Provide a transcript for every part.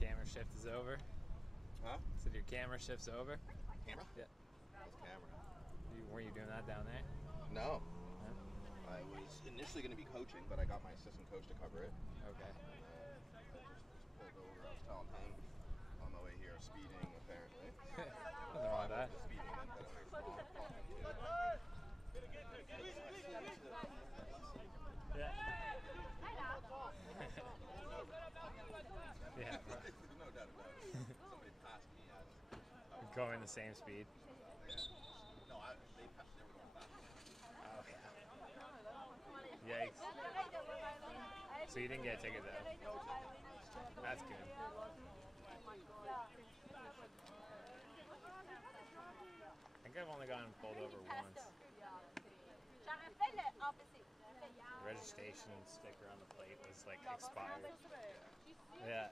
Camera shift is over. Huh? So your camera shift's over? Camera? Yeah. What's camera? Were you doing that down there? No. No? I was initially going to be coaching, but I got my assistant coach to cover it. Okay. I just pulled over. I was telling him on the way here, speeding apparently. Nothing wrong with that. Speeding and then I was talking to Yeah. Yeah. There's no doubt about it. Somebody passed me at Going the same speed. no, they were going fast. Oh yeah. Yikes. So you didn't get a ticket though. That's good. I think I've only gotten pulled over once. The registration sticker on the plate was like expired. Yeah.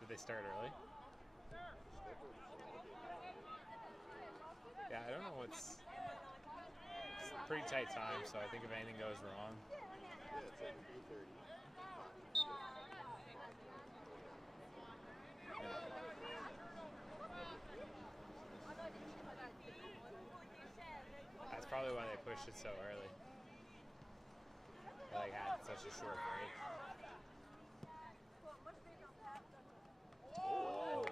Did they start early? Yeah, I don't know it's a pretty tight time, so I think if anything goes wrong. Yeah, it's like 3:30. That's probably why they pushed it so early. They like had such a short break. Oh.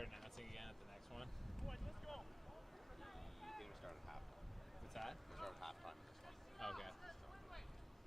start announcing again at the next one? You think we start at halftime? What's that? We start at halftime this one. Okay. We just got the team sheets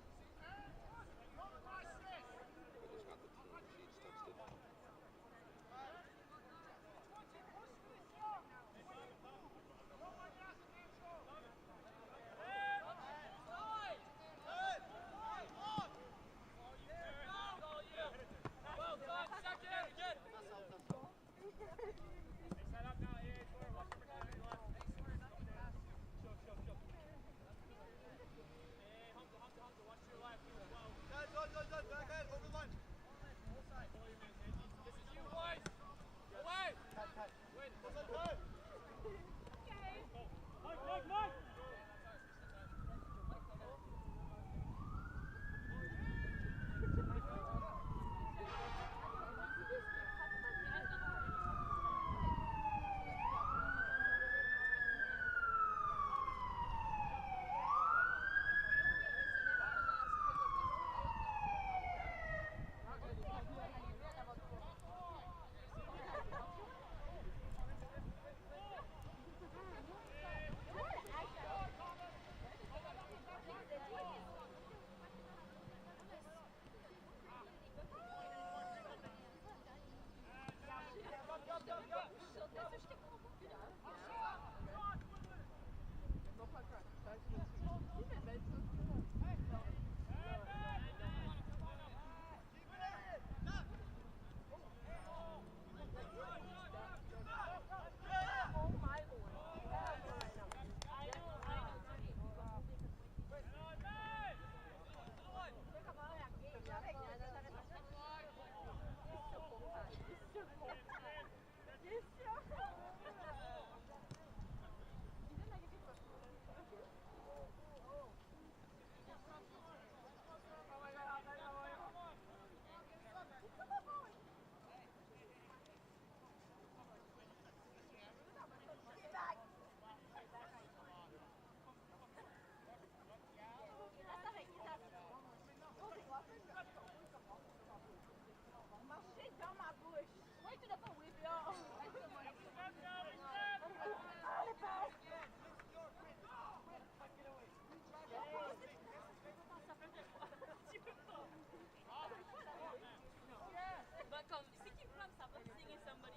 texted.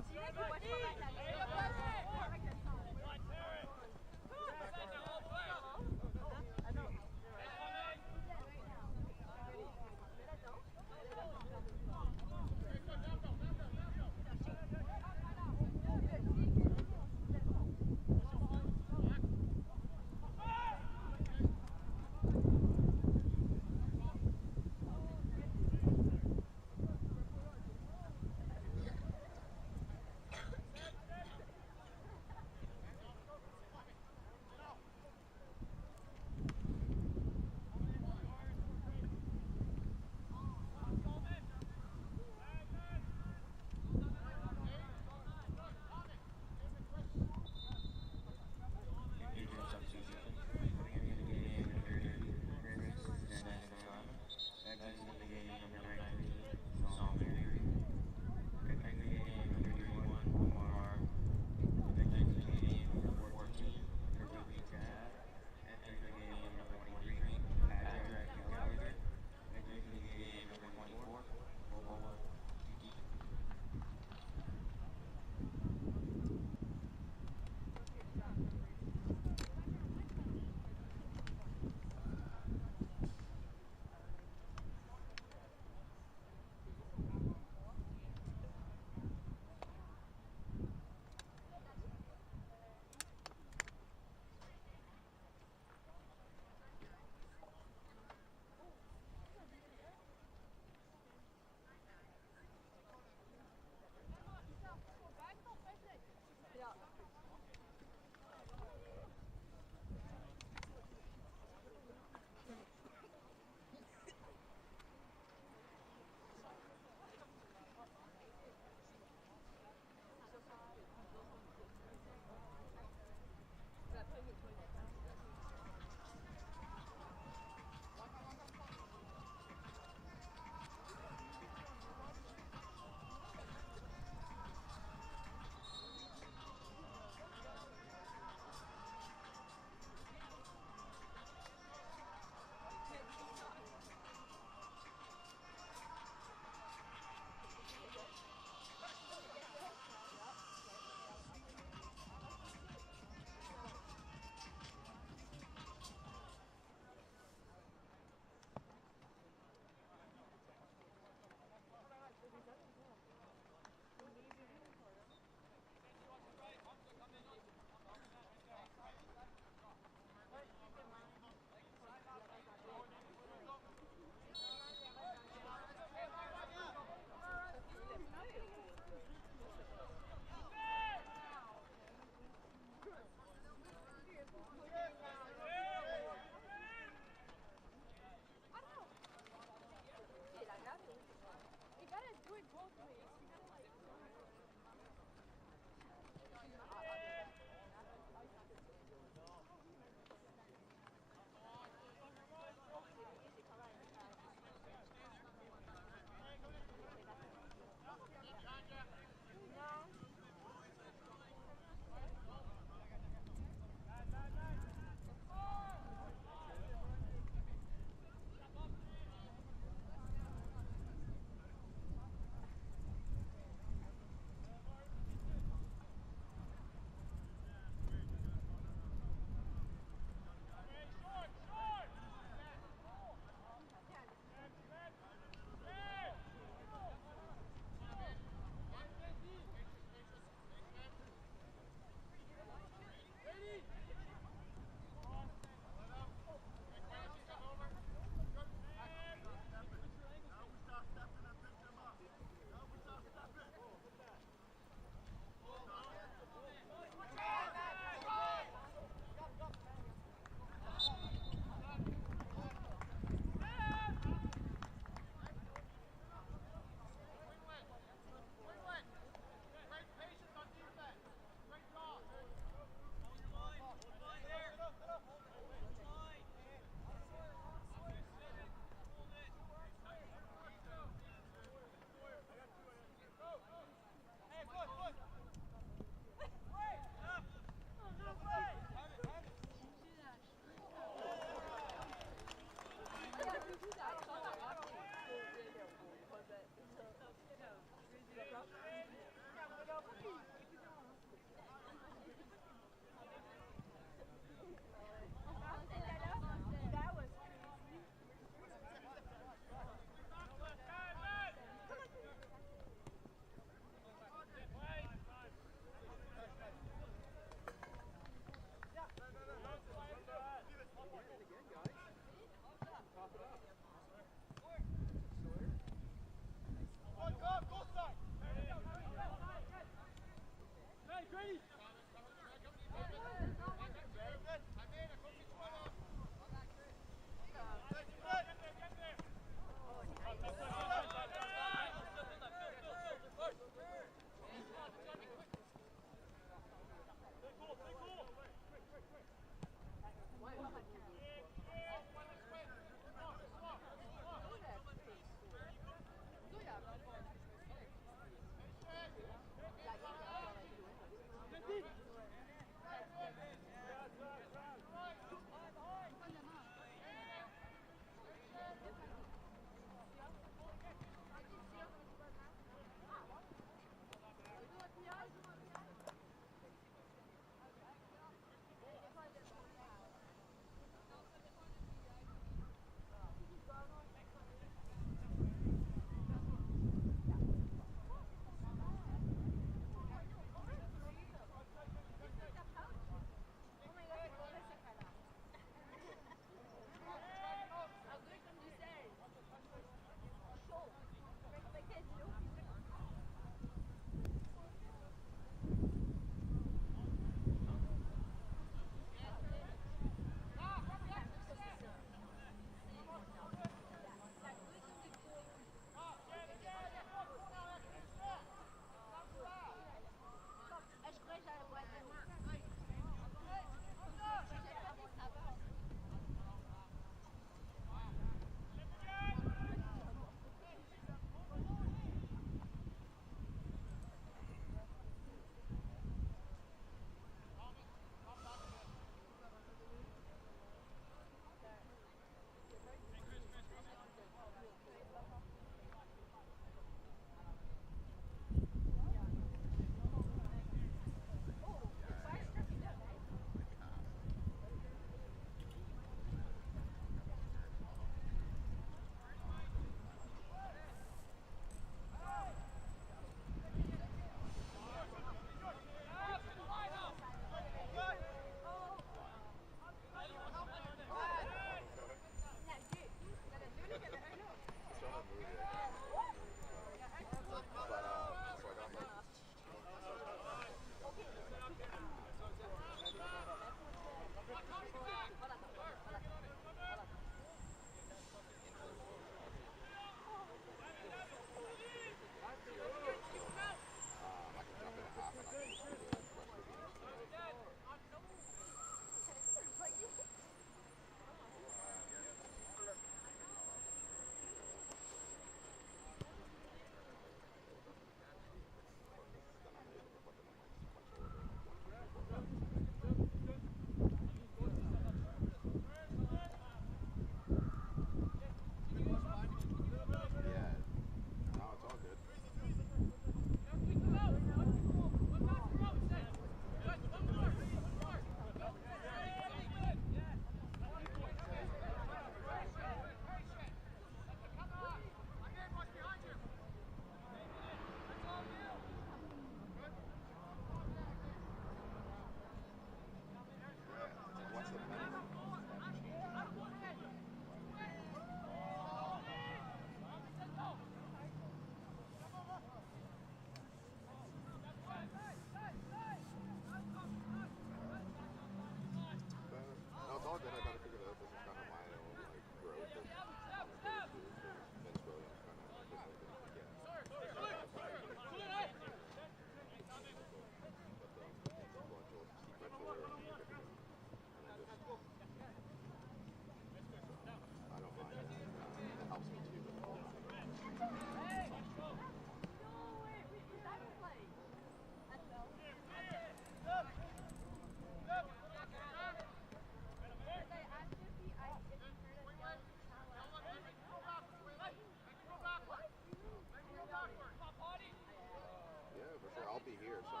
I'll be here, so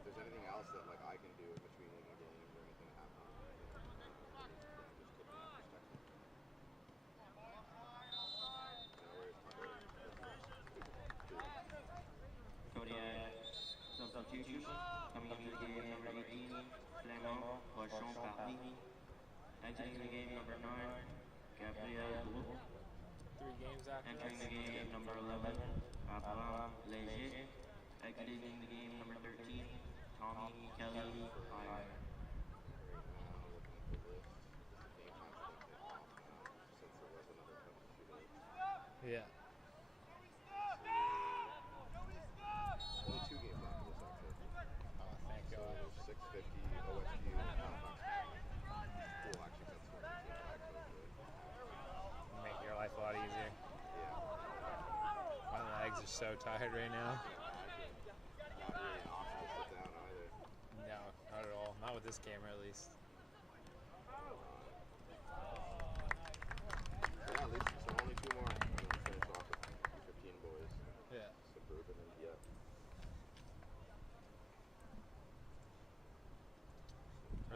if there's anything else that like I can do in between the games or anything happens, just keep me up perspective. Codiac substitution coming into the game number 18, Clément Rochon-Paris. Exiting the game number 9, Gabriel Group. 3 games after Entering the game number 11, Abraham Léger. Exiting the game number 13, Tommy Kelly Iyer. Yeah. Only 2 games after this, actually. Oh, thank God. 650 OSU Halifax. Cool, actually, that's what Make your life a lot easier. Yeah. My legs are so tired right now. Not really an option to sit down either. No, not at all. Not with this camera, at least. Yeah, at least so only 2 more. And then finish off with 15 boys. Yeah. Some group and then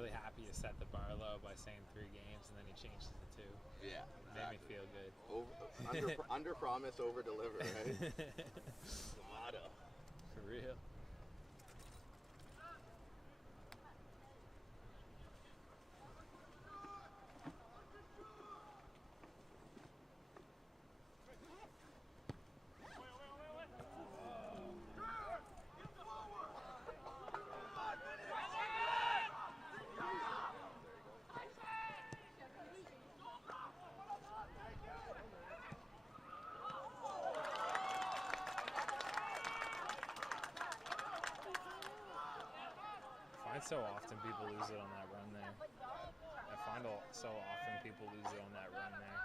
Really happy you set the bar low by saying 3 games and then you changed it to 2. Yeah. Made me feel good. Under promise, over deliver, right? The motto. For real. So often people lose it on that run there. I find so often people lose it on that run there.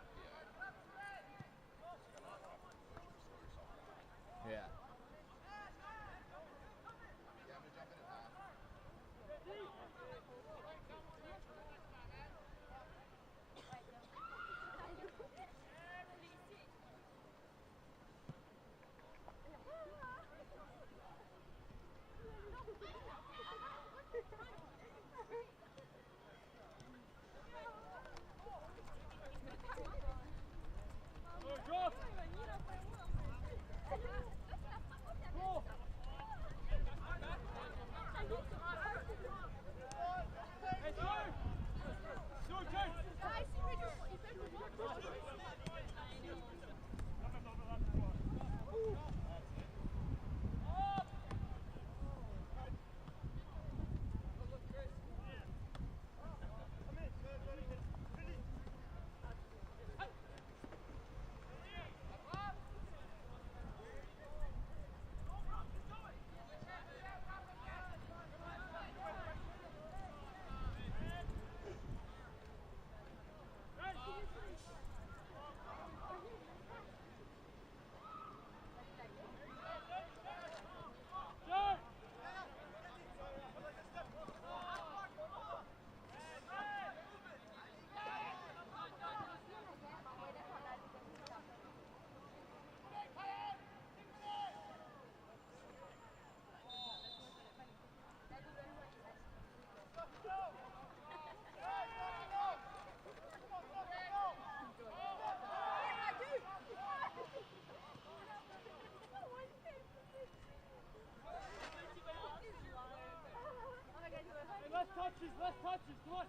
Yeah. Less touches, come on.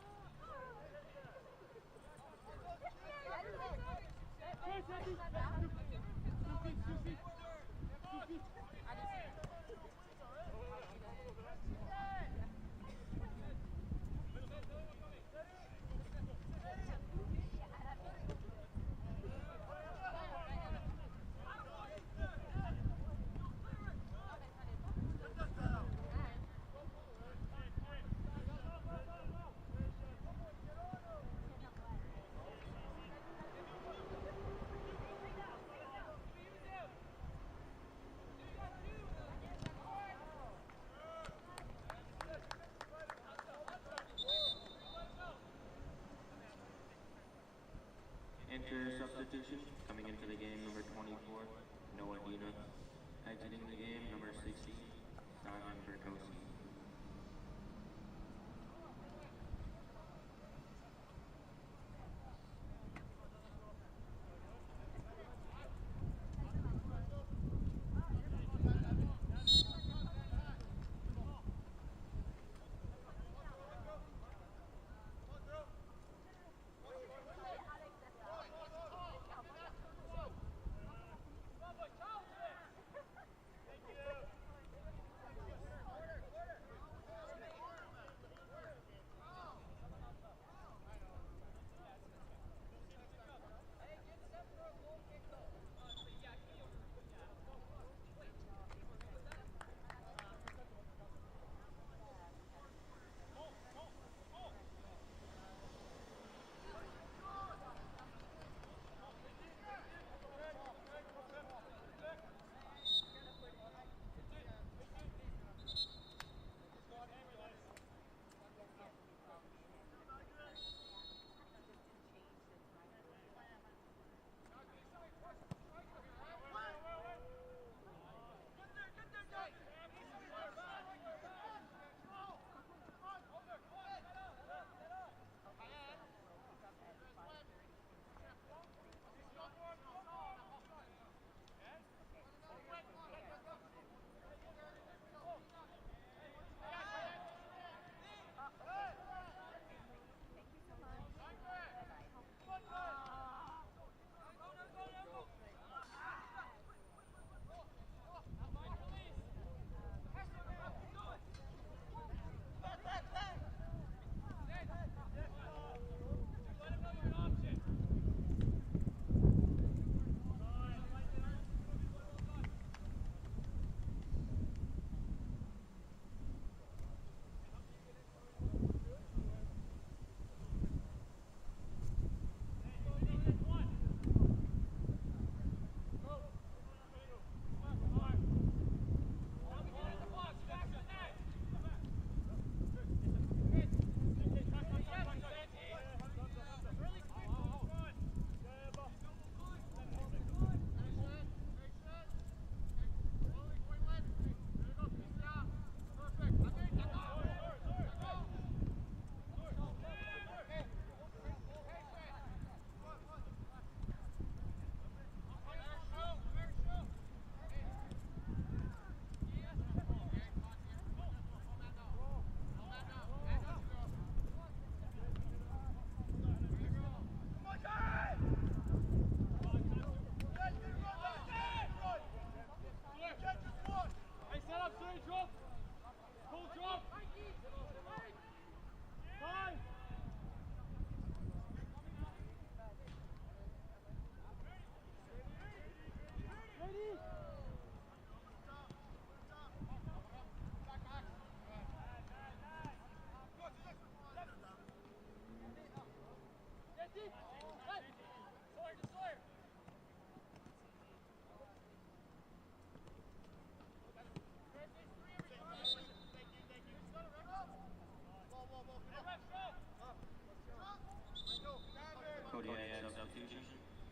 Codiac substitution.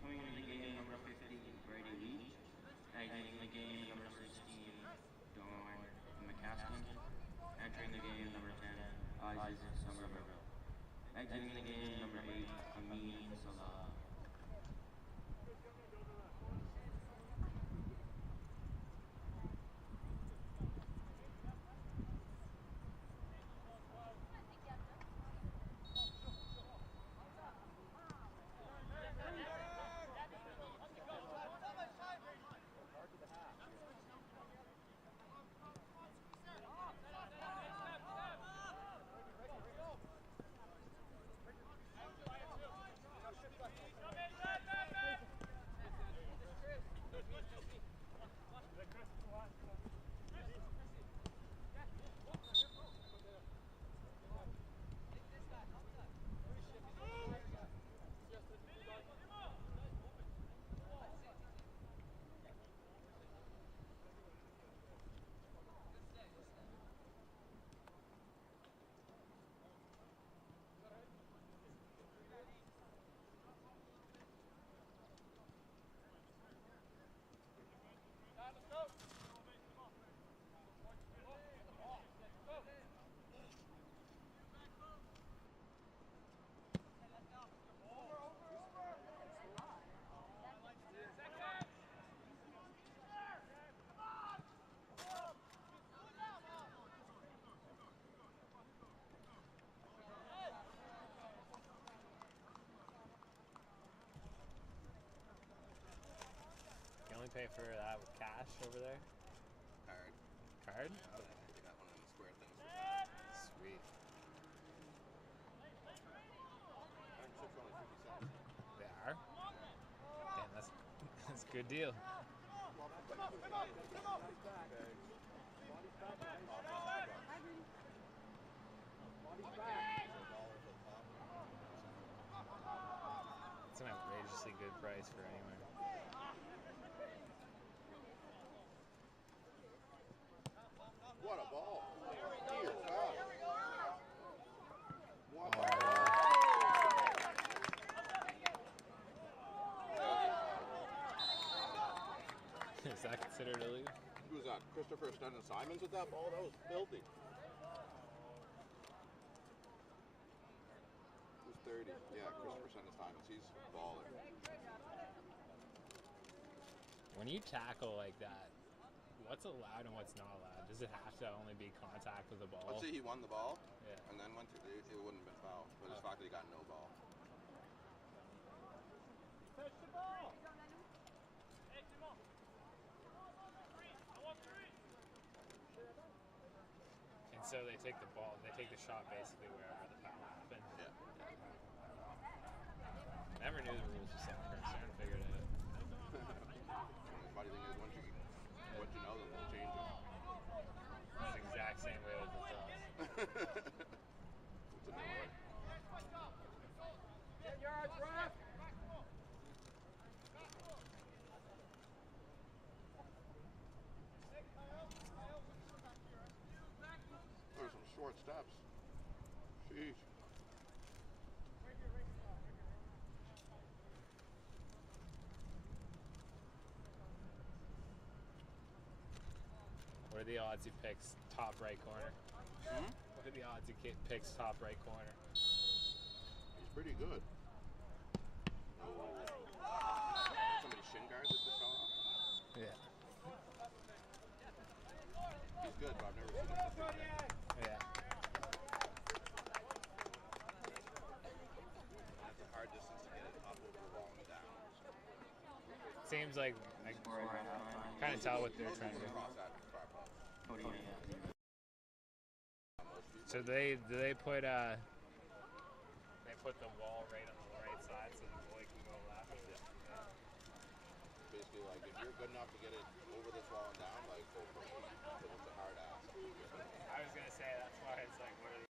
Coming into the game, number 15, Brady Leach. Exiting the game, number 16, Dawn McCaskill. Entering the game, number 10, Isaac Somerville. Exiting the game, number 8, Amin Salah. Pay for that with cash over there? Card. Card? Okay. They got one of them square things. Sweet. Chips are only 50 cents. They are? Damn, that's a good deal. It's an outrageously good price for anywhere. What a ball. Dear God. What a Is that considered illegal? Who was that? Christopher Stunton Simons with that ball? That was filthy. Who's 30? Yeah, Christopher Stunton Simons. He's a baller. When you tackle like that, what's allowed and what's not allowed? Does it have to only be contact with the ball? Let's say he won the ball, Yeah. and then went to it wouldn't have been foul. But the fact that he got no ball. Touch the ball. And so they take the ball, they take the shot basically wherever the foul happened. Yeah. Never knew the rules of soccer. I'm starting to figure it out. The funny thing is, once you know them, they'll change it. It's the exact same way with the toss. It's a new way. 10 yards, ref. There's some short steps. Sheesh. What are the odds he picks top right corner? Hmm? What are the odds he picks top right corner? He's pretty good. Somebody shin guards that just fell off. Yeah. He's good, but I've never seen him shoot yet. Yeah. That's a hard distance to get it up over the wall and down. Seems like I kind of tell what they're trying to do. Cross that far post. So they put the wall right on the right side so the goalie can go left. Basically you, like, if you're good enough to get it over this wall and down, like, go for it. Because it's a hard ask. I was gonna say that's why it's like, what are the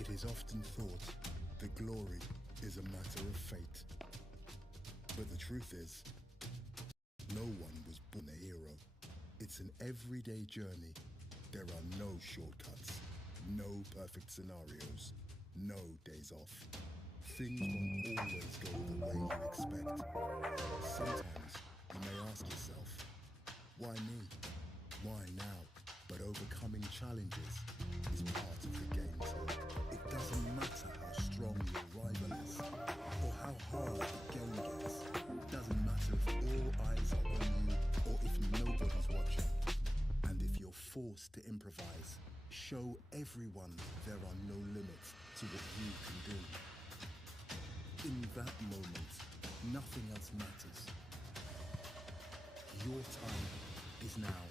It is often thought that glory is a matter of fate. But the truth is, no one was born a hero. It's an everyday journey. There are no shortcuts, no perfect scenarios, no days off. Things won't always go the way you expect. Sometimes you may ask yourself, why me? Why now? But overcoming challenges is part of the game too. It doesn't matter how strong your rival is or how hard the game gets. It doesn't matter if all eyes are on you or if nobody's watching. And if you're forced to improvise, show everyone there are no limits to what you can do. In that moment, nothing else matters. Your time is now.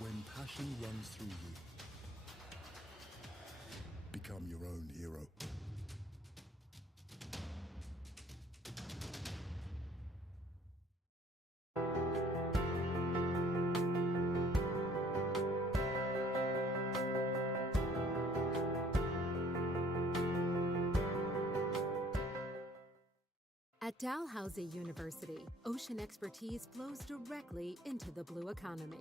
When passion runs through you, become your own hero. At Dalhousie University, ocean expertise flows directly into the blue economy.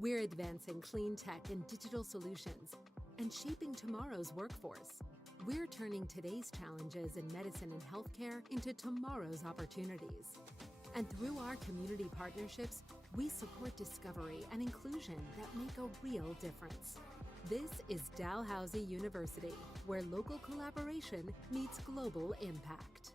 We're advancing clean tech and digital solutions and shaping tomorrow's workforce. We're turning today's challenges in medicine and healthcare into tomorrow's opportunities. And through our community partnerships, we support discovery and inclusion that make a real difference. This is Dalhousie University, where local collaboration meets global impact.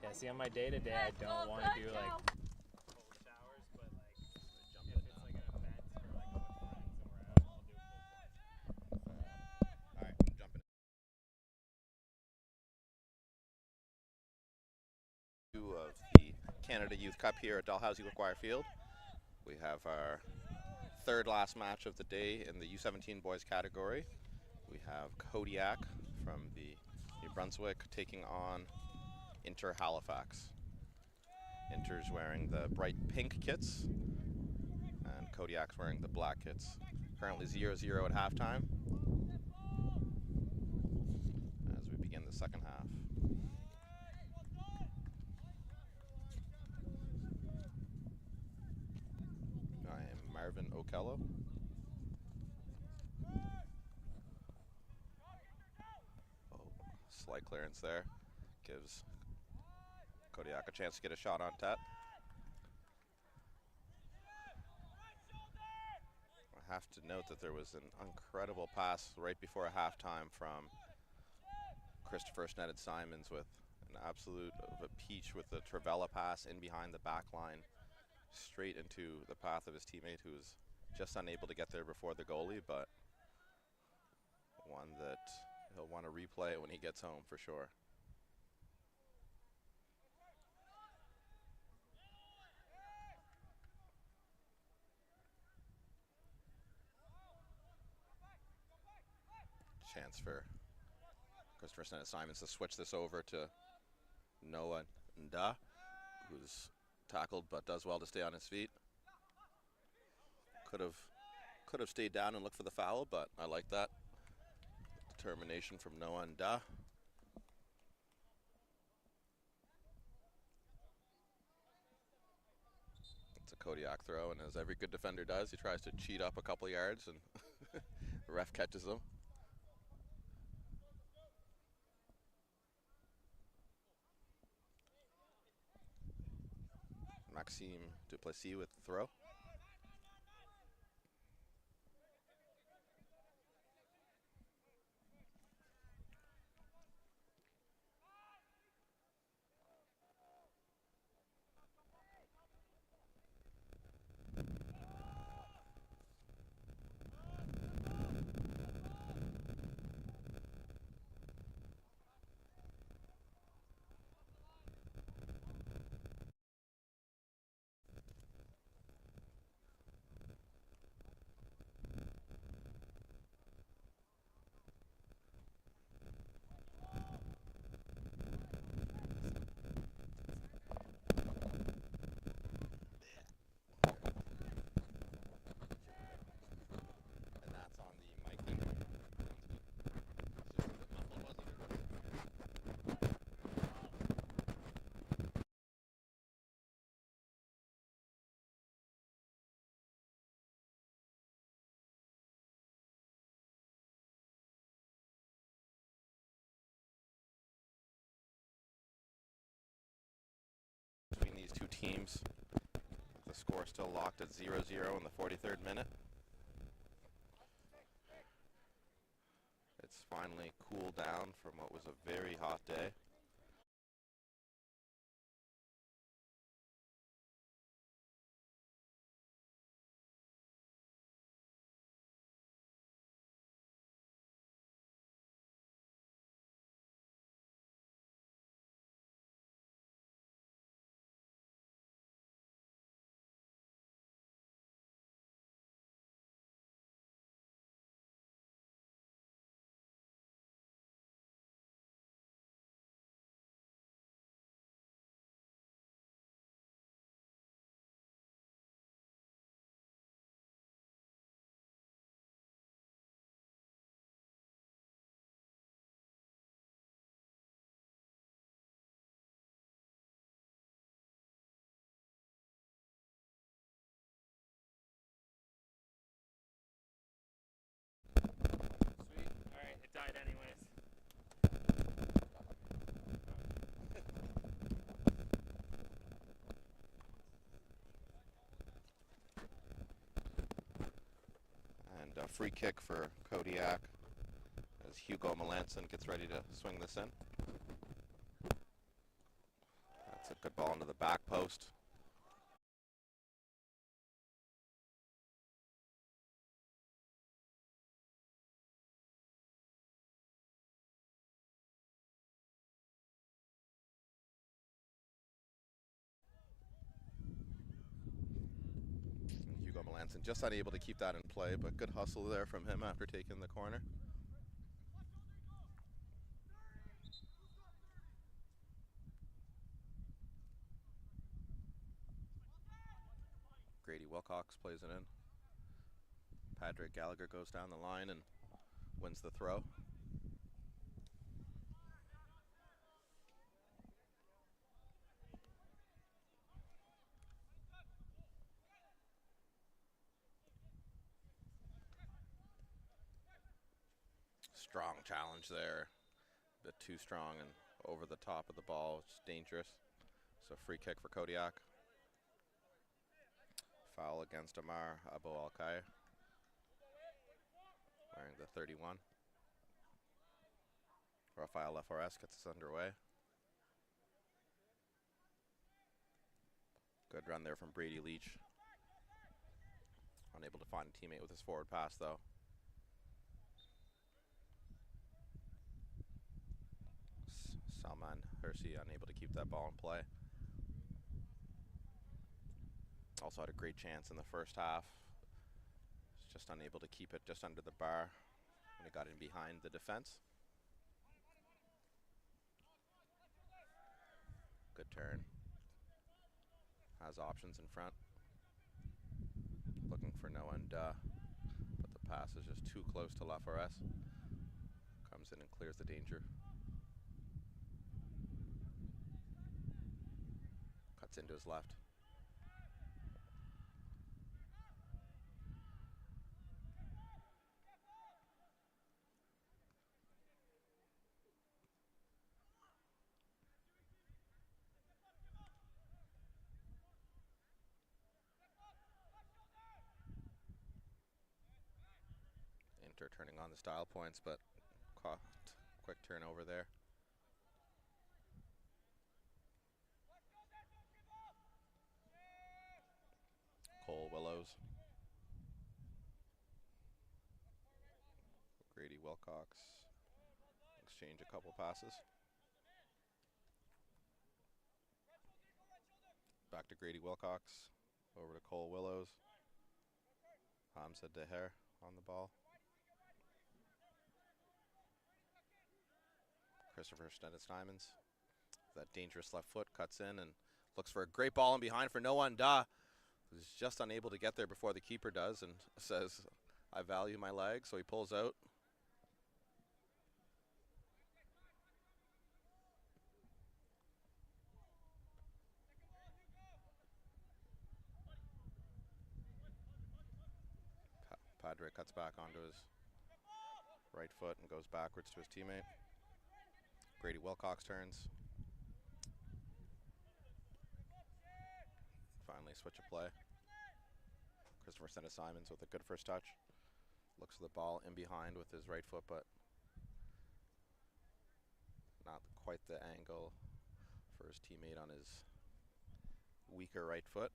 Yeah, see, on my day-to-day, I don't want to do like cold showers, but like if it's like an event or like I'm with friends and we're out, I'll do a cold plunge. All right, I'm jumping. Of the Canada Youth Cup here at Dalhousie McGuire Field. We have our third last match of the day in the U17 boys category. We have Codiac from the New Brunswick taking on Halifax. Inter's wearing the bright pink kits and Kodiak's wearing the black kits. Currently 0-0 at halftime as we begin the second half. I am Marvin Okello. Oh, slight clearance there. Gives Codiac a chance to get a shot on net. I have to note that there was an incredible pass right before halftime from Christopher Snedden-Simons with an absolute of a peach with the Travella pass in behind the back line, straight into the path of his teammate who was just unable to get there before the goalie, but one that he'll want to replay when he gets home for sure. Chance for Christopher Snedden-Simons to switch this over to Noah Nda, who's tackled but does well to stay on his feet. Could have stayed down and looked for the foul, but I like that determination from Noah Nda. It's a Kodiak throw, and as every good defender does, he tries to cheat up a couple yards, and the ref catches him. Maxime Duplessis with the throw. Between these two teams, the score still locked at 0-0 in the 43rd minute. It's finally cooled down from what was a very hot day. Sweet. All right, it died anyways. And a free kick for Kodiak as Hugo Melanson gets ready to swing this in. It's a good ball into the back post. Hugo Melanson just unable to keep that in play, but good hustle there from him after taking the corner. Grady Wilcox plays it in. Patrick Gallagher goes down the line and wins the throw. Strong challenge there. A bit too strong and over the top of the ball. It's dangerous. So free kick for Kodiak. Foul against Amar Abu Al-Khair, wearing the 31. Rafael FRS gets us underway. Good run there from Brady Leach. Unable to find a teammate with his forward pass though. Salman Hersey unable to keep that ball in play. Also had a great chance in the first half. Was just unable to keep it just under the bar when he got in behind the defense. Good turn. Has options in front. Looking for no one, but the pass is just too close to LaForest. Comes in and clears the danger. Cuts into his left. Inter turning on the style points, but quick turnover there. Cole Willows. Grady Wilcox. Exchange a couple passes. Back to Grady Wilcox. Over to Cole Willows. Hamza Deher on the ball. Christopher Stennis-Simons. That dangerous left foot cuts in and looks for a great ball in behind for Noah Da, who's just unable to get there before the keeper does and says, I value my leg, so he pulls out. Padre cuts back onto his right foot and goes backwards to his teammate. Grady Wilcox turns. Finally switch of play. Christopher Stennis-Simons with a good first touch. Looks at the ball in behind with his right foot, but not quite the angle for his teammate on his weaker right foot.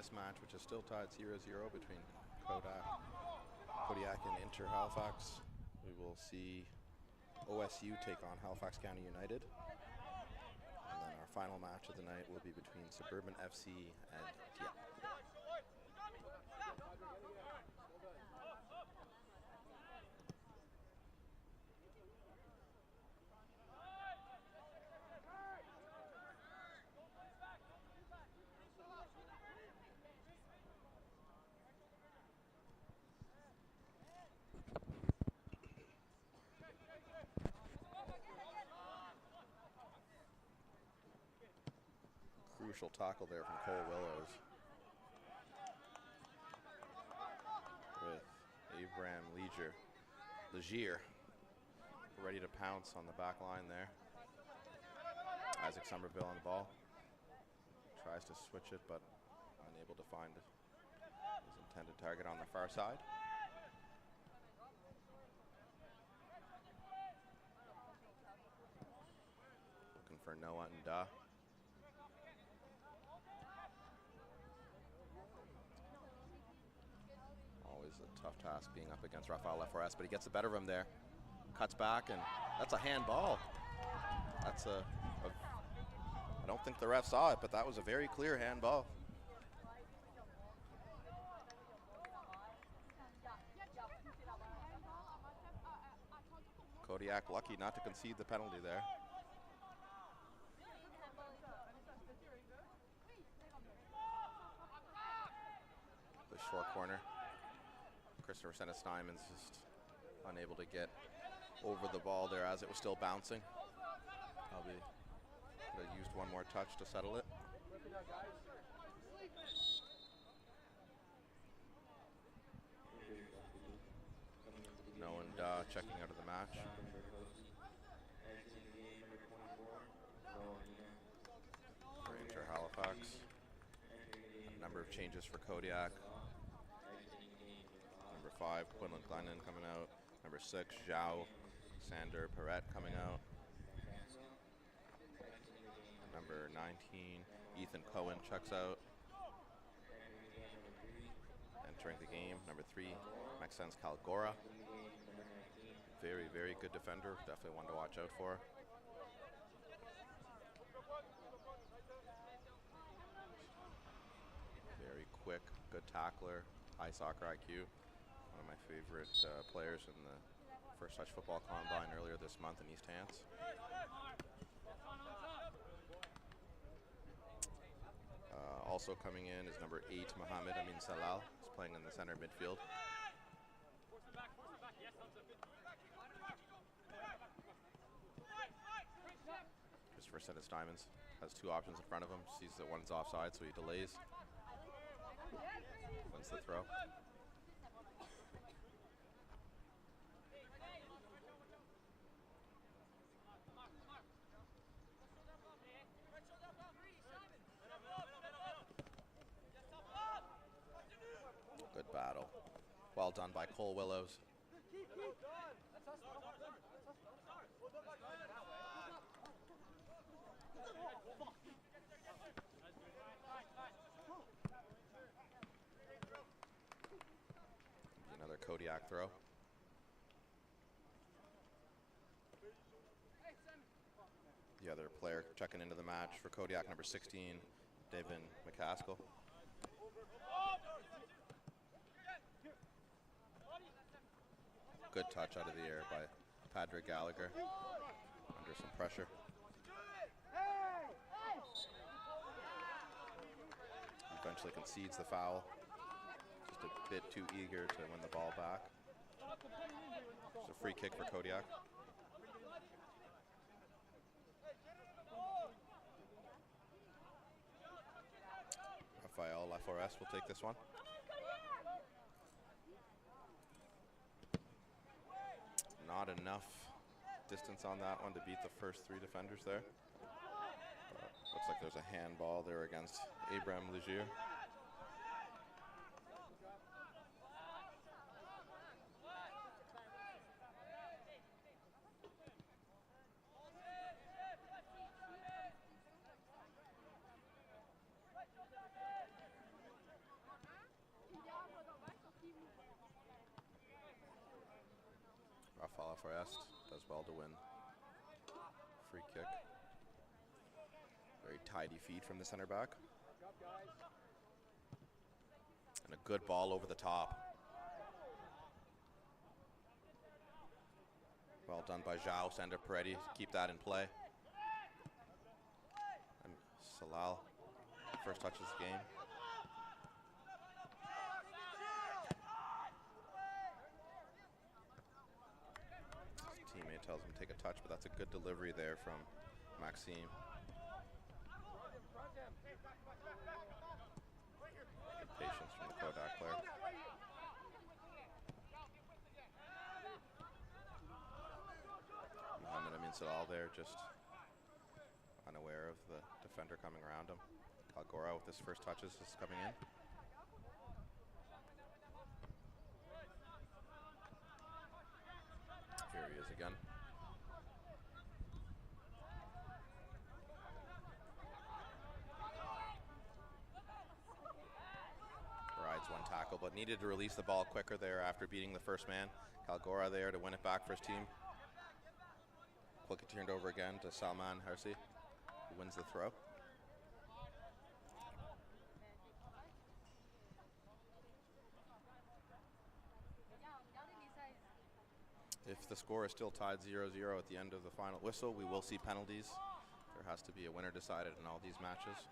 this match, which is still tied 0-0 between Codiac and Inter Halifax. We will see OSU take on Halifax County United. And then our final match of the night will be between Suburban FC and Dieppe. Crucial tackle there from Cole Willows. With Abraham Legier ready to pounce on the back line there. Isaac Somerville on the ball. Tries to switch it, but unable to find his intended target on the far side. Looking for Noah Nda. Always a tough task being up against Rafael Leforest, but he gets the better of him there. Cuts back, and that's a handball. That's I don't think the ref saw it, but that was a very clear handball. Codiac lucky not to concede the penalty there. The short corner. Christopher Senna-Steinman's just unable to get over the ball there as it was still bouncing. Probably could have used one more touch to settle it. Noah Nda checking out of the match. For Inter Halifax. A number of changes for Codiac. Number 5, Quinlan Glennon coming out. Number 6, Zhao Sander Perret coming out. Number 19, Ethan Cohen checks out. Entering the game, number 3, Maxence Calgora. Very, very good defender. Definitely one to watch out for. Very quick, good tackler, high soccer IQ. One of my favorite players in the First Touch Football Combine earlier this month in East Hants. Also coming in is number 8, Mohamed Amin Salal. He's playing in the center midfield. Christopher Senna-Steinman has 2 options in front of him. Sees that one's offside, so he delays. Wins the throw. Good battle. Well done by Cole Willows. Another Codiac throw. The other player checking into the match for Codiac, number 16, David McCaskill. Good touch out of the air by Patrick Gallagher under some pressure. Eventually concedes the foul. Just a bit too eager to win the ball back. It's a free kick for Codiac. Rafael Leforest will take this one. Not enough distance on that one to beat the first 3 defenders there. Looks like there's a handball there against Abraham Legier. Rafael Forest does well to win. Free kick. Very tidy feed from the center back. And a good ball over the top. Well done by João. Send to Peretti. Keep that in play. And Salal, first touches the game. His teammate tells him to take a touch, but that's a good delivery there from Maxime. Good patience from the Codiac player. Mohamed Amin Salal there, just unaware of the defender coming around him. Calgora with his first touches is coming in. Here he is again. Rides one tackle, but needed to release the ball quicker there after beating the first man. Calgora there to win it back for his team. Quickly turned over again to Salman Hersi, who wins the throw. If the score is still tied 0-0 at the end of the final whistle, we will see penalties. There has to be a winner decided in all these matches.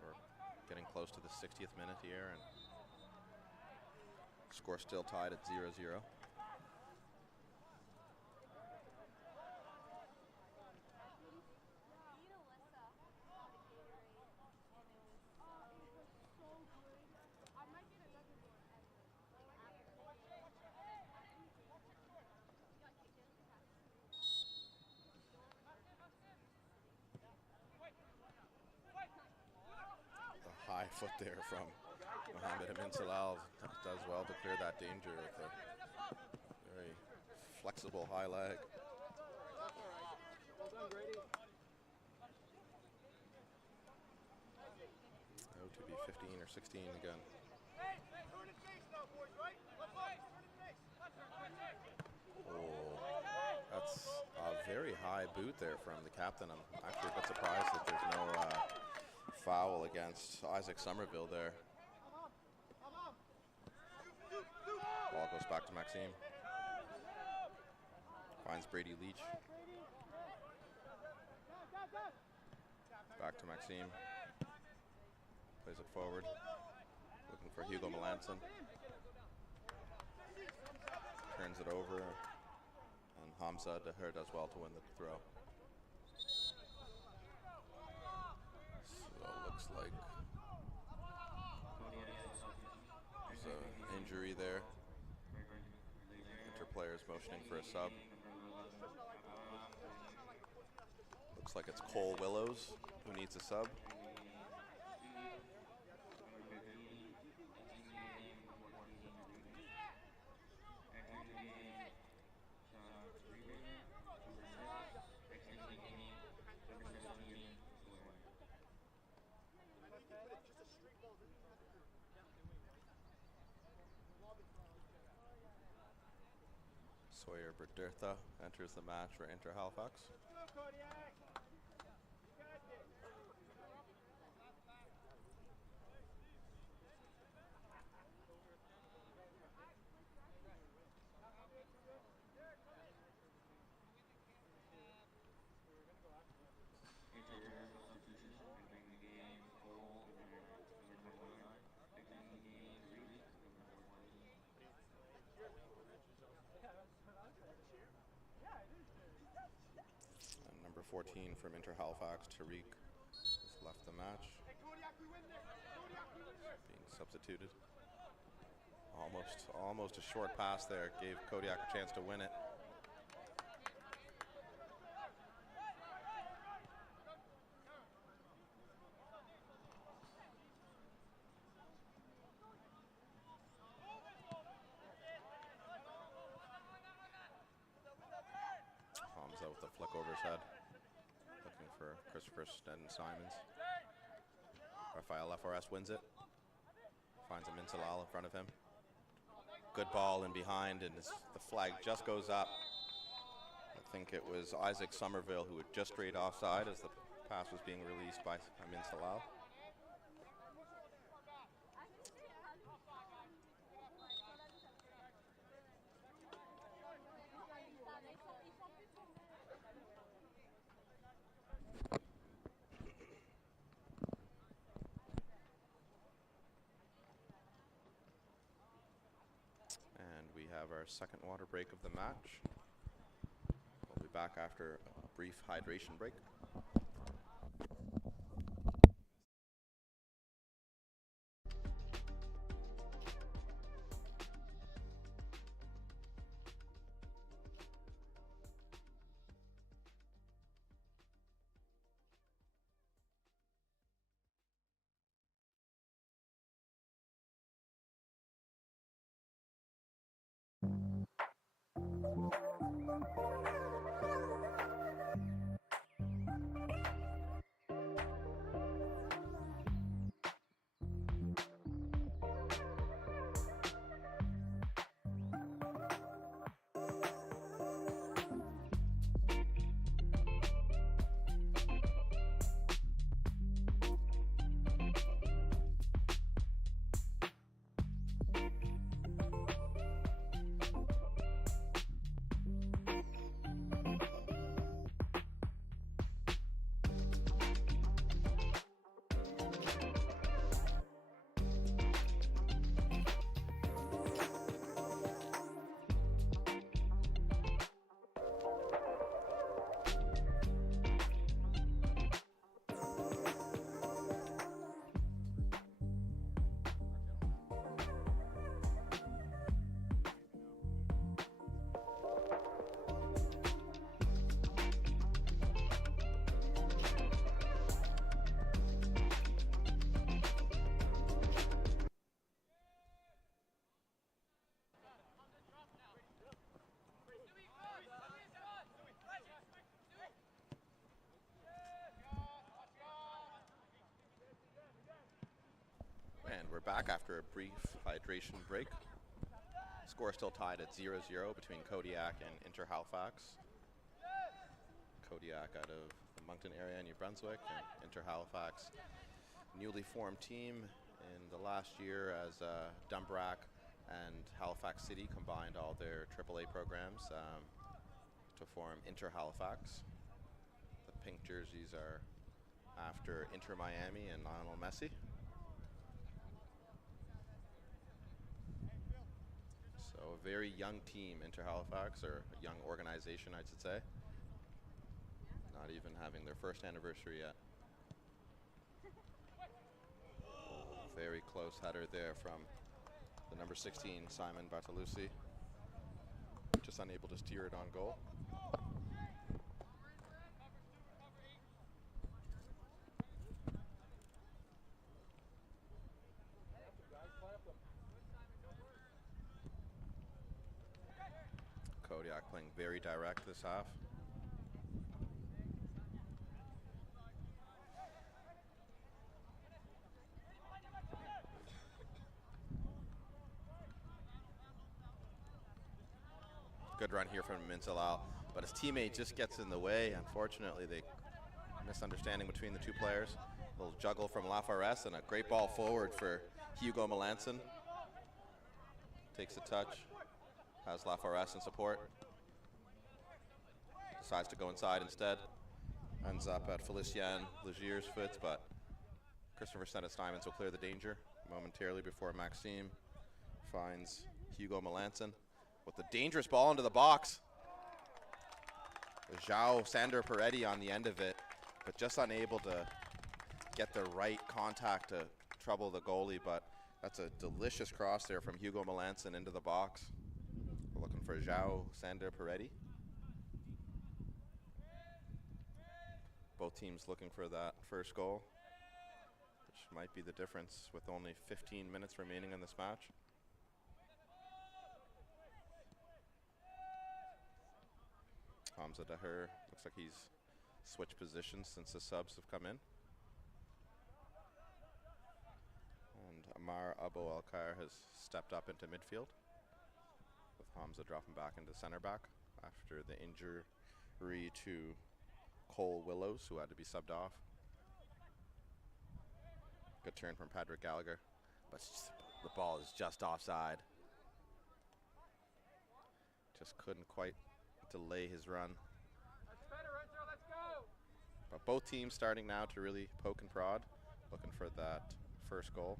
We're getting close to the 60th minute here, and score still tied at 0-0. High foot there from Mohamed Amin Salal does well to clear that danger with a very flexible high leg. Oh, to be 15 or 16 again. Oh, that's a very high boot there from the captain. I'm actually a bit surprised that there's no foul against Isaac Somerville there. Ball goes back to Maxime. Finds Brady Leach. Back to Maxime. Plays it forward. Looking for Hugo Melanson. Turns it over. And Hamza Daher does well to win the throw. Looks like there's an injury there. Inter players motioning for a sub. Looks like it's Cole Willows who needs a sub. Sawyer Berdertha enters the match for Inter Halifax. And number 14 from Inter Halifax, Tariq, has left the match. Being substituted. Almost a short pass there, gave Codiac a chance to win it. Hamza with the flick over his head, looking for Christopher Sten-Simons. Rafael Forest wins it. Finds Amin Salal in front of him. Good ball in behind, and the flag just goes up. I think it was Isaac Somerville who had just strayed offside as the pass was being released by Amin Salal. We have our second water break of the match. We'll be back after a brief hydration break. And we're back after a brief hydration break. Score still tied at 0-0 between Codiac and Inter Halifax. Codiac out of the Moncton area, New Brunswick, and Inter Halifax, newly formed team in the last year as Dumbrack and Halifax City combined all their AAA programs to form Inter Halifax. The pink jerseys are after Inter Miami and Lionel Messi. So a very young team, Inter Halifax, or a young organization, I should say. Not even having their first anniversary yet. Very close header there from the number 16, Simon Bartolucci. Just unable to steer it on goal. Codiac playing very direct this half. Good run here from Minsalal, but his teammate just gets in the way. Unfortunately, the misunderstanding between the two players. A little juggle from Lafares and a great ball forward for Hugo Melanson. Takes a touch, has Lafares in support. Decides to go inside instead. Ends up at Felicien Legier's foot, but Christopher Stennis-Diamonds will clear the danger momentarily before Maxime finds Hugo Melanson with the dangerous ball into the box. João Sander Peretti on the end of it, but just unable to get the right contact to trouble the goalie, but that's a delicious cross there from Hugo Melanson into the box. We're looking for João Sander Peretti. Both teams looking for that first goal, which might be the difference with only 15 minutes remaining in this match. Hamza Daher looks like he's switched positions since the subs have come in. And Amar Abu Alkar has stepped up into midfield. Hamza dropping back into center back after the injury to Cole Willows, who had to be subbed off. Good turn from Patrick Gallagher, but the ball is just offside. Just couldn't quite delay his run. That's better, Enzo, let's go! But both teams starting now to really poke and prod, looking for that first goal.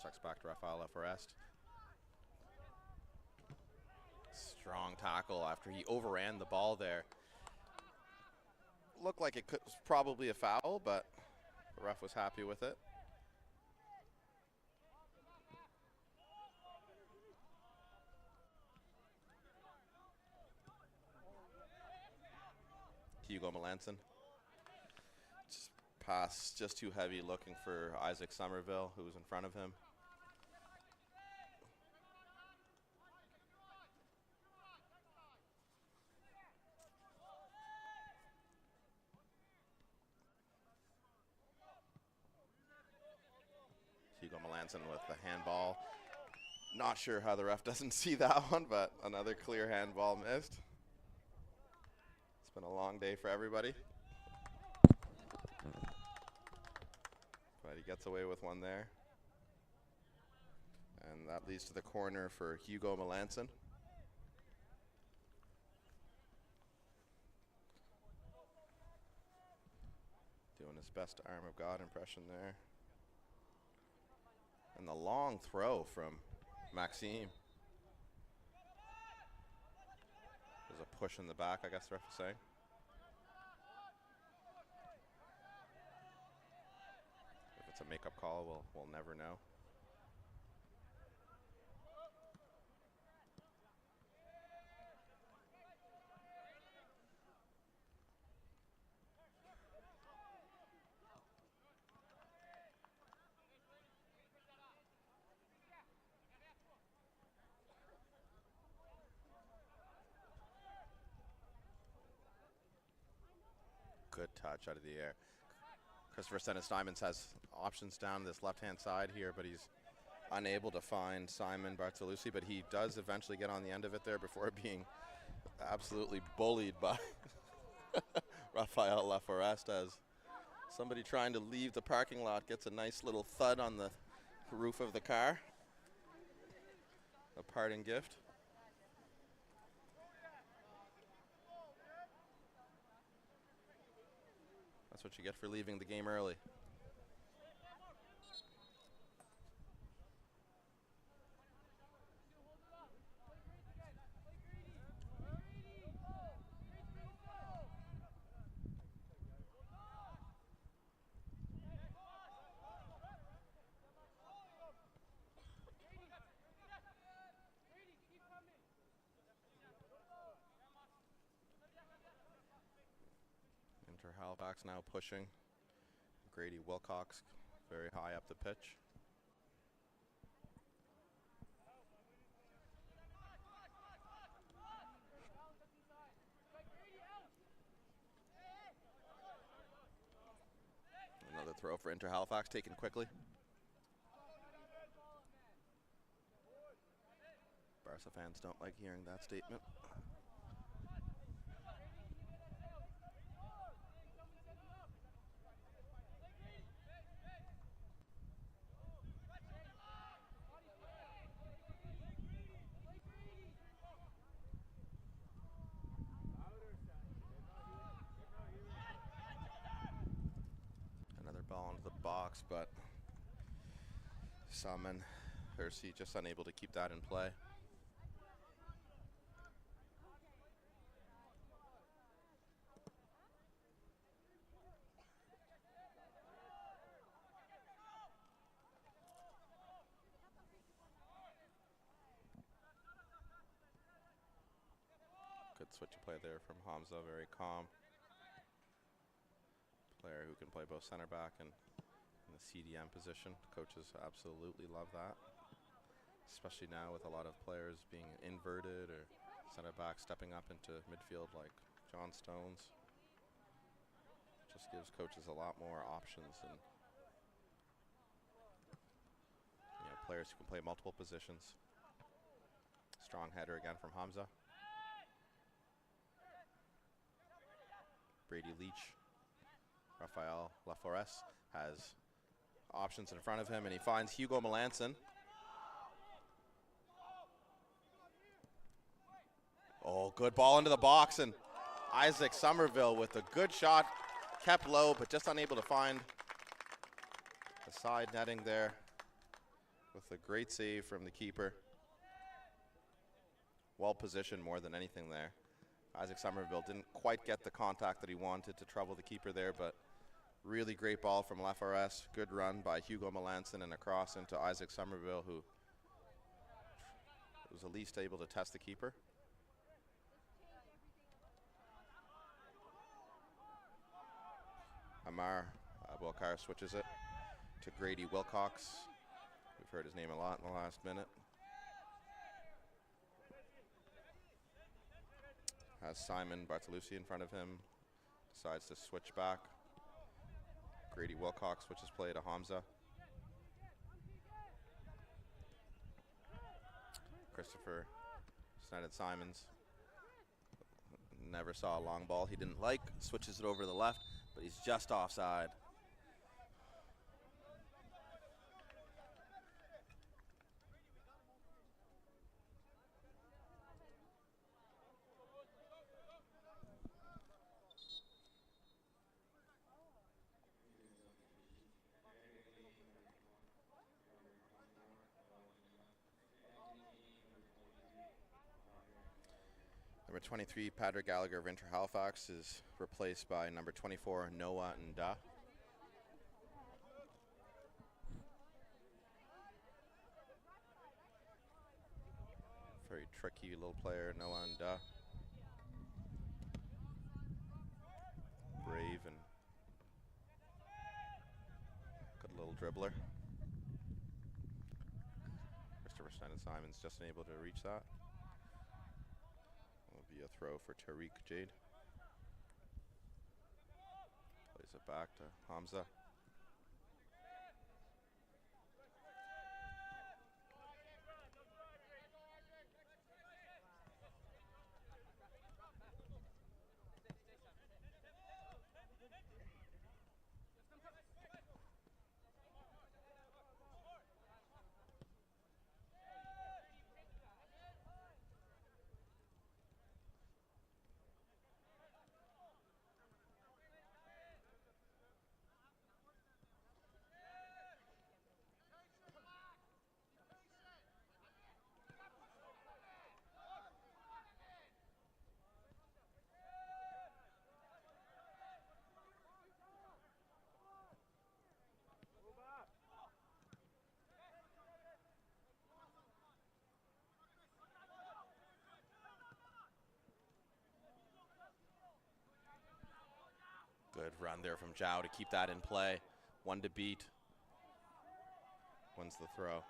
Checks back to Rafael Forest. Strong tackle after he overran the ball there. Looked like it was probably a foul, but the ref was happy with it. Hugo Melanson. Pass just too heavy, looking for Isaac Somerville, who was in front of him. Hugo Melanson with the handball. Not sure how the ref doesn't see that one, but another clear handball missed. It's been a long day for everybody. But he gets away with one there. And that leads to the corner for Hugo Melanson. Doing his best arm of God impression there. And the long throw from Maxime. There's a push in the back, I guess the ref is saying. If it's a makeup call, we'll never know. Good touch out of the air. Christopher Stennis-Simons has options down this left-hand side here, but he's unable to find Simon Bartolucci, but he does eventually get on the end of it there before being absolutely bullied by Rafael Laforest, as somebody trying to leave the parking lot gets a nice little thud on the roof of the car. A parting gift. That's what you get for leaving the game early. Halifax now pushing. Grady Wilcox very high up the pitch. Another throw for Inter Halifax, taken quickly. Barca fans don't like hearing that statement. Ball into the box, but Salman Hersey just unable to keep that in play. Good switch of play there from Hamza, very calm. Player who can play both center back and in the CDM position. Coaches absolutely love that, especially now with a lot of players being inverted or center back stepping up into midfield like John Stones. Just gives coaches a lot more options and players who can play multiple positions. Strong header again from Hamza. Brady Leach. Rafael Laforest has options in front of him, and he finds Hugo Melanson. Oh, good ball into the box, and Isaac Somerville with a good shot, kept low, but just unable to find the side netting there with a great save from the keeper. Well positioned more than anything there. Isaac Somerville didn't quite get the contact that he wanted to trouble the keeper there, but really great ball from Laforest. Good run by Hugo Melanson and across into Isaac Somerville, who was at least able to test the keeper. Amar Abouakar switches it to Grady Wilcox. We've heard his name a lot in the last minute. Has Simon Bartolucci in front of him. Decides to switch back. Grady Wilcox switches play to Hamza. Christopher Sneddon-Simons never saw a long ball he didn't like. Switches it over to the left, but he's just offside. Number 23, Patrick Gallagher of Inter Halifax is replaced by number 24, Noah Nda. Very tricky little player, Noah Nda. Brave and good little dribbler. Christopher Sneddon-Simons just unable to reach that. Will be a throw for Tariq Jade. Plays it back to Hamza. Good run there from Zhao to keep that in play. One to beat. Wins the throw.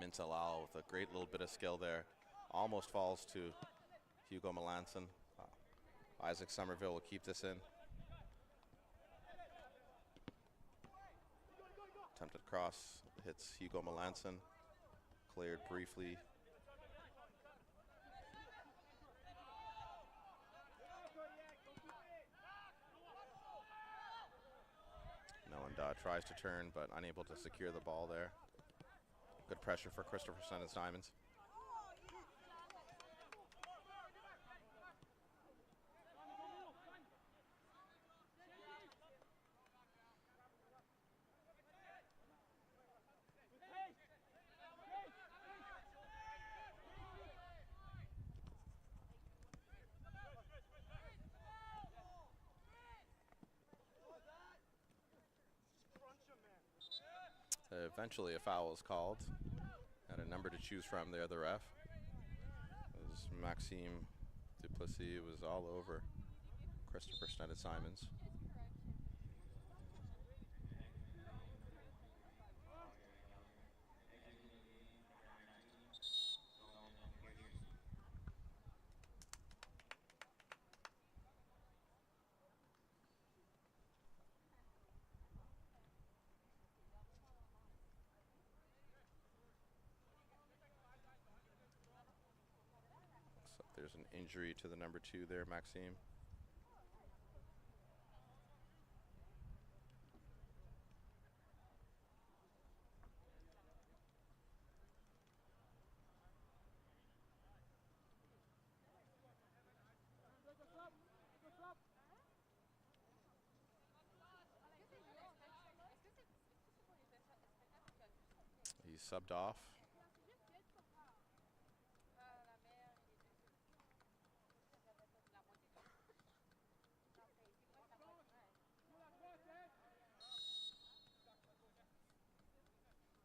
Minsalal with a great little bit of skill there. Almost falls to Hugo Melanson. Isaac Somerville will keep this in. Attempted cross, hits Hugo Melanson. Cleared briefly. Noah tries to turn, but unable to secure the ball there. Good pressure for Christopher Sneddon-Simons. Eventually a foul is called. Had a number to choose from there, the ref. As Maxime Duplessis was all over Christopher Sneddon-Simons. So there's an injury to the number 2 there, Maxime. He's subbed off.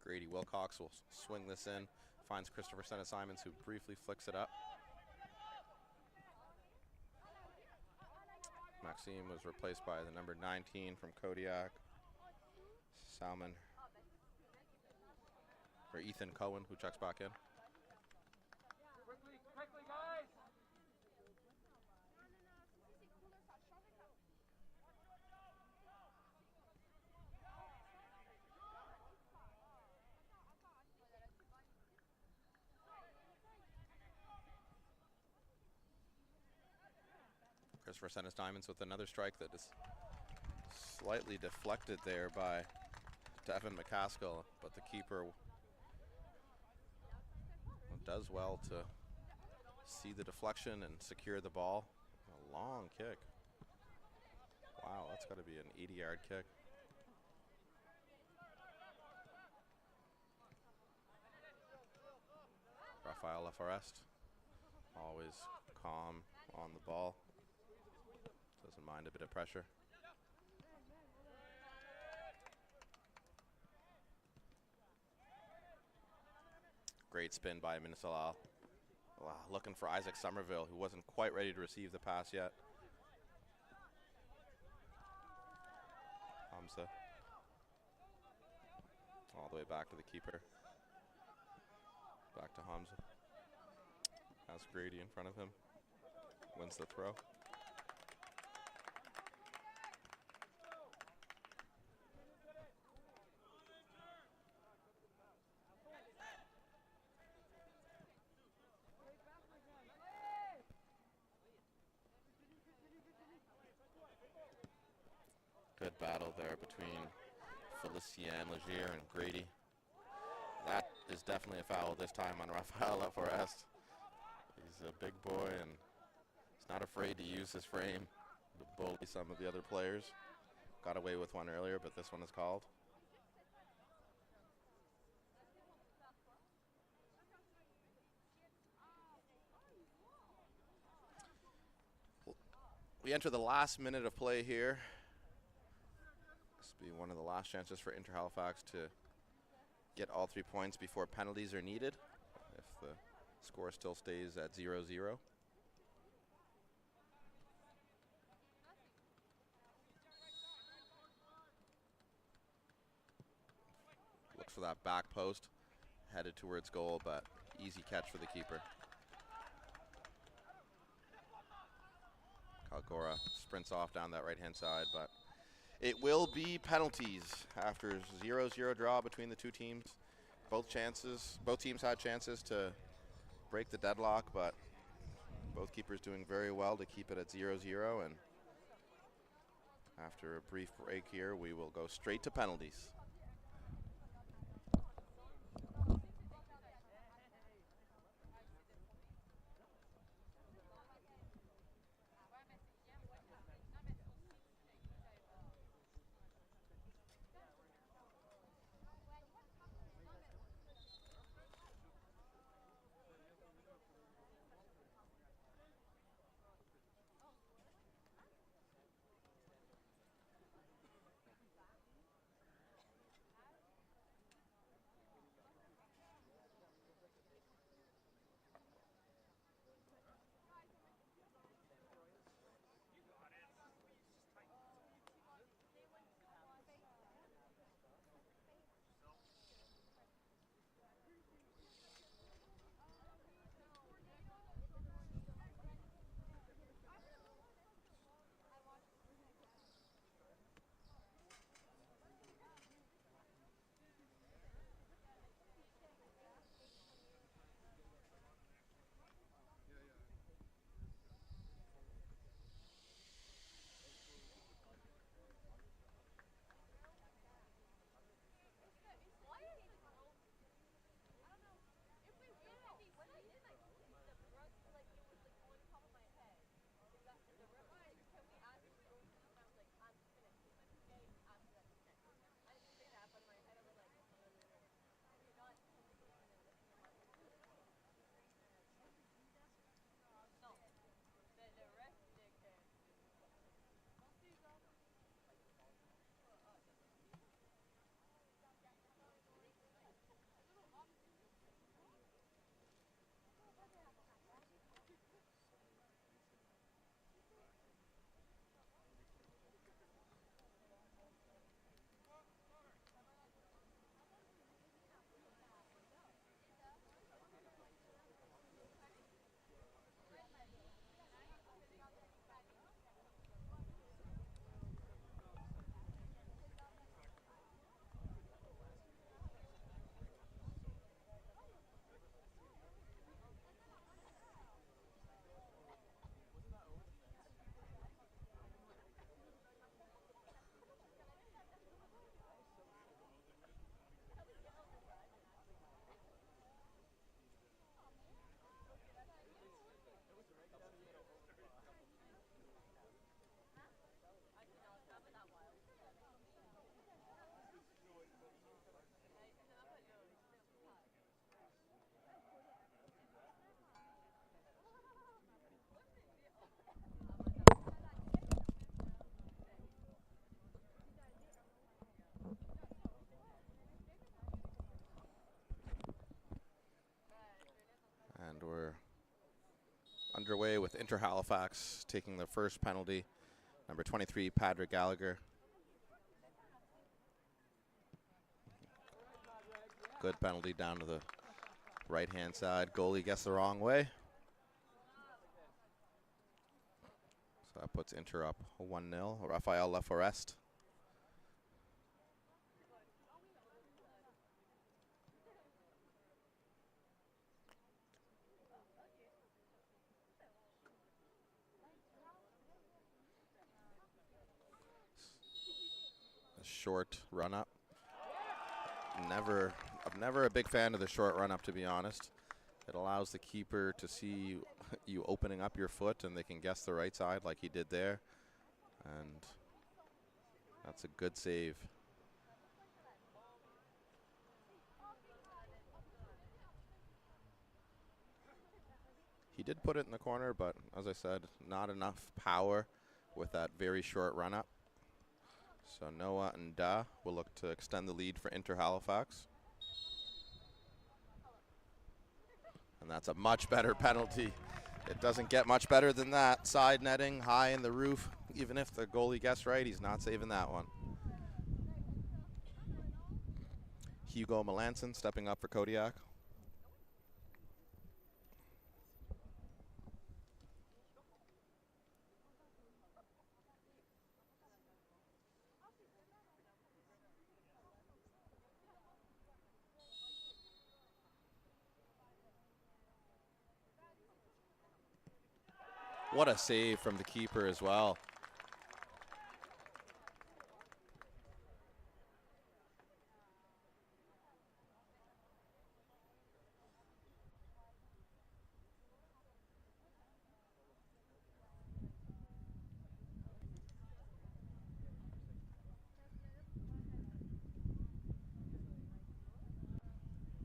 Grady Wilcox will swing this in, finds Christopher Sneddon-Simons, who briefly flicks it up. Maxime was replaced by the number 19 from Kodiak, Ethan Cohen, who checks back in. Quickly, guys! Christopher Sneddon-Simons with another strike that is slightly deflected there by Devin McCaskill, but the keeper does well to see the deflection and secure the ball. A long kick. Wow, that's got to be an 80-yard kick. Rafael Laforest, always calm on the ball. Doesn't mind a bit of pressure. Great spin by Minnesota. Looking for Isaac Somerville, who wasn't quite ready to receive the pass yet. Hamza. All the way back to the keeper. Back to Hamza. Has Grady in front of him. Wins the throw. Good battle there between Felicien Legier and Grady. That is definitely a foul this time on Rafael Laforest. He's a big boy and he's not afraid to use his frame to bully some of the other players. Got away with one earlier, but this one is called. We enter the last minute of play here. This will be one of the last chances for Inter Halifax to get all 3 points before penalties are needed, if the score still stays at 0-0. Looks for that back post, headed towards goal, but easy catch for the keeper. Kalgora sprints off down that right-hand side, but it will be penalties after 0-0 draw between the two teams. Both teams had chances to break the deadlock, but both keepers doing very well to keep it at 0-0. And after a brief break here, we will go straight to penalties. we're underway with Inter Halifax taking the first penalty. Number 23, Patrick Gallagher. Good penalty down to the right-hand side. Goalie gets the wrong way. So that puts Inter up 1-0. Rafael Laforest. A short run-up. I'm never a big fan of the short run-up, to be honest. It allows the keeper to see you opening up your foot, and they can guess the right side like he did there. And that's a good save. He did put it in the corner, but as I said, not enough power with that very short run-up. So Noah and Da will look to extend the lead for Inter Halifax. And that's a much better penalty. It doesn't get much better than that. Side netting, high in the roof. Even if the goalie gets right, he's not saving that one. Hugo Melanson stepping up for Kodiak. What a save from the keeper as well.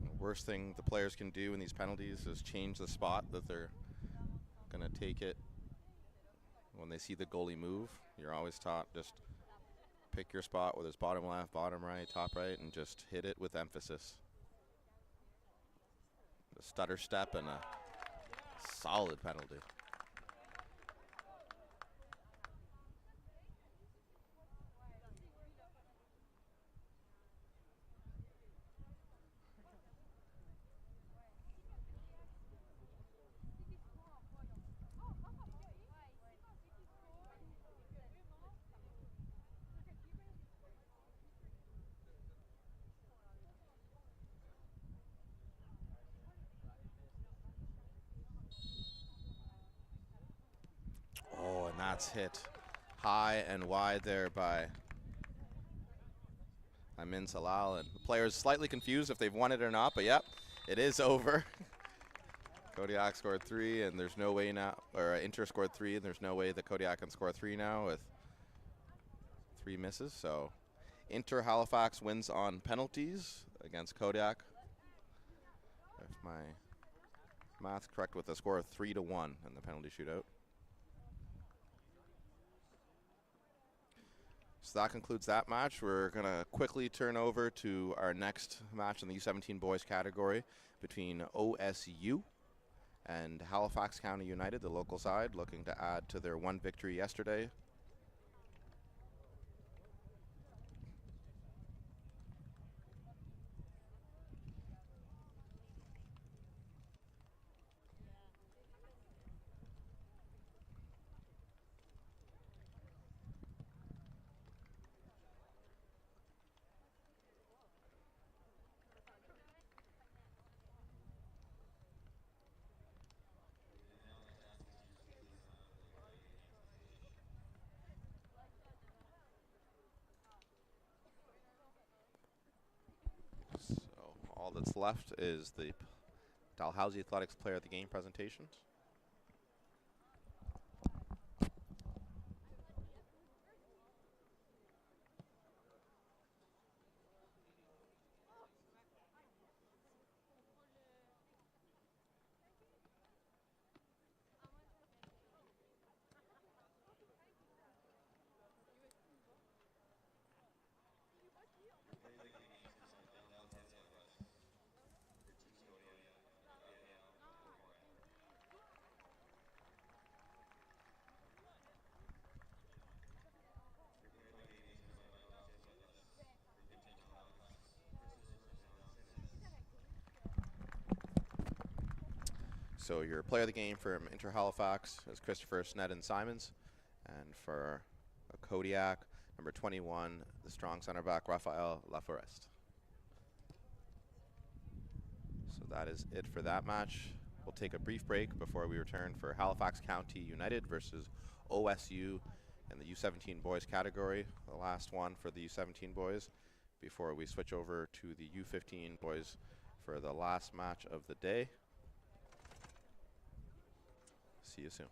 The worst thing the players can do in these penalties is change the spot that they're going to take it. When they see the goalie move, you're always taught just pick your spot, whether it's bottom left, bottom right, top right, and just hit it with emphasis. A stutter step and a solid penalty. Oh, and that's hit high and wide there by Amin Salal. And the players slightly confused if they've won it or not, but yep, it is over. Kodiak scored 3, and there's no way now, or Inter scored 3, and there's no way that Kodiak can score 3 now with 3 misses. So Inter Halifax wins on penalties against Kodiak. If my math's correct, with a score of 3-1 in the penalty shootout. So that concludes that match. We're going to quickly turn over to our next match in the U17 boys category between OSU and Halifax County United, the local side, looking to add to their 1 victory yesterday. All that's left is the Dalhousie Athletics Player of the Game presentations. So your player of the game from Inter Halifax is Christopher Snedden-Simons. And for Kodiak, number 21, the strong center back, Raphael Laforest. So that is it for that match. We'll take a brief break before we return for Halifax County United versus OSU in the U17 boys category, the last one for the U17 boys, before we switch over to the U15 boys for the last match of the day. See you soon.